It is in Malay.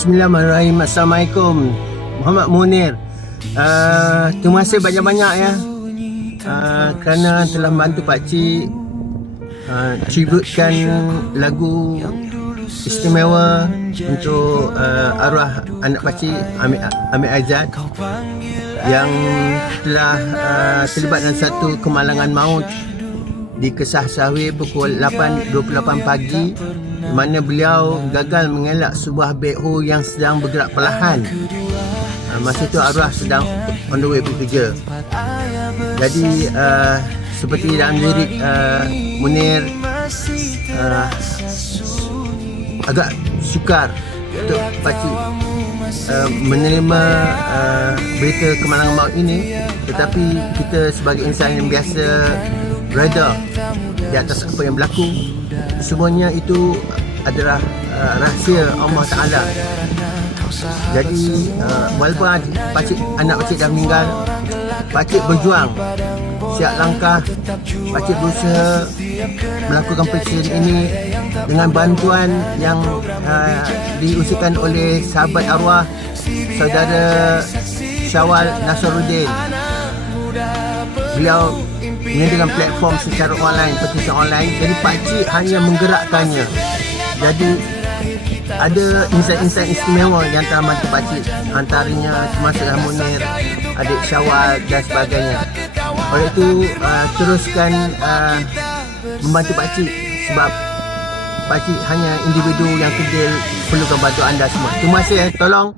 Bismillahirrahmanirrahim. Assalamualaikum. Muhammad Munir. Terima kasih banyak-banyak ya, kerana telah membantu pakcik tributekan lagu istimewa untuk arwah anak pakcik Amir Aizat yang telah terlibat dalam satu kemalangan maut di Kesah Sahwir pukul 8.28 pagi, di mana beliau gagal mengelak sebuah backhoe yang sedang bergerak perlahan. Masa itu arwah sedang on the way bekerja. Jadi seperti dalam lirik Munir, agak sukar untuk pakcik menerima berita kemalangan maut ini, tetapi kita sebagai insan yang biasa berada di atas apa yang berlaku. Semuanya itu adalah rahsia Allah Ta'ala. Jadi walaupun anak pakcik dah meninggal, pakcik berjuang siap langkah. Pakcik berusaha melakukan persiapan ini dengan bantuan yang diusahakan oleh sahabat arwah, saudara Syawal Nasaruddin. Beliau menyediakan platform secara online, petisi online. Jadi pakcik hanya menggerakkannya. Jadi ada insan-insan istimewa yang telah membantu pakcik, antaranya termasuk Munir, adik Syawal dan sebagainya. Oleh itu teruskan membantu pakcik, sebab pakcik hanya individu yang kecil, perlukan bantuan anda semua. Terima kasih, tolong